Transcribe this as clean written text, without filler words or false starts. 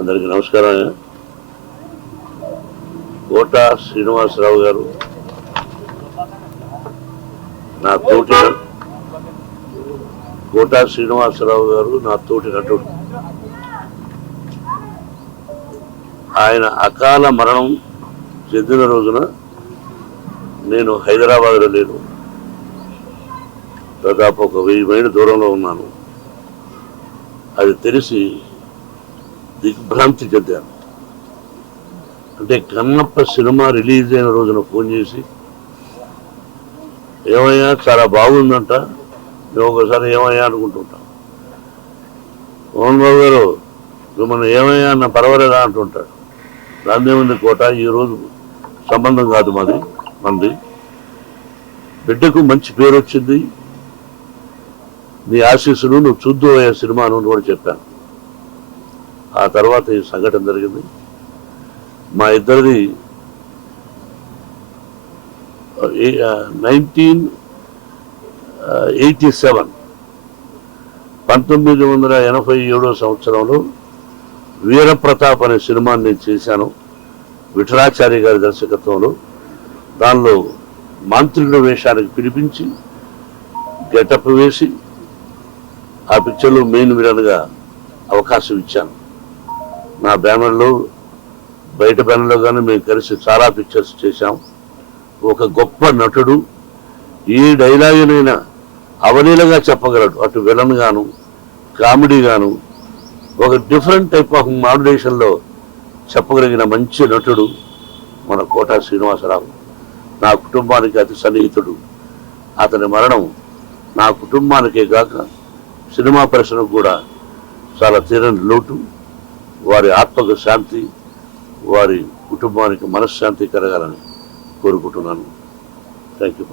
అందరికీ నమస్కారం. కోట శ్రీనివాసరావు గారు నా తోటి నటుడు. ఆయన అకాల మరణం చెందిన రోజున నేను హైదరాబాద్లో లేను. దాదాపు ఒక 1000 మైళ్ళ దూరంలో ఉన్నాను. అది తెలిసి దిగ్భ్రాంతి చెందాను. అంటే కన్నప్ప సినిమా రిలీజ్ అయిన రోజున ఫోన్ చేసి, ఏమయ్యా చాలా బాగుందంట, మేము ఒకసారి ఏమయ్యా అనుకుంటుంటాం. మోహన్ బాబు గారు మిమ్మల్ని ఏమయ్యా అన్న పర్వాలేదా అంటుంటాడు. దాన్నే ఉంది కోట, ఈరోజు సంబంధం కాదు మంది. బిడ్డకు మంచి పేరు వచ్చింది, నీ ఆశీస్సులు నువ్వు చూద్దు అయ్యే సినిమా అని కూడా చెప్పాను. ఆ తర్వాత ఈ సంఘటన జరిగింది. మా ఇద్దరిది 1987 1987 సంవత్సరంలో వీరప్రతాప్ అనే సినిమాని నేను చేశాను, విఠలాచార్య గారి దర్శకత్వంలో. దానిలో మాంత్రికుడి వేషానికి పిలిపించి గెటప్ వేసి ఆ పిక్చర్లో మెయిన్ విలన్గా అవకాశం ఇచ్చాను. నా బ్యానర్లో, బయట బ్యానర్లో కానీ మేము కలిసి చాలా పిక్చర్స్ చేశాం. ఒక గొప్ప నటుడు, ఏ డైలాగునైనా అవలీలగా చెప్పగలడు. అటు విలన్ గాను, కామెడీ గాను, ఒక డిఫరెంట్ టైప్ ఆఫ్ మాడ్యులేషన్లో చెప్పగలిగిన మంచి నటుడు మన కోట శ్రీనివాసరావు. నా కుటుంబానికి అతి సన్నిహితుడు. అతని మరణం నా కుటుంబానికే కాక సినిమా పరిశ్రమకు కూడా చాలా తీరని లోటు. వారి ఆత్మకు శాంతి, వారి కుటుంబానికి మనశ్శాంతి కలగాలని కోరుకుంటున్నాను. Thank you.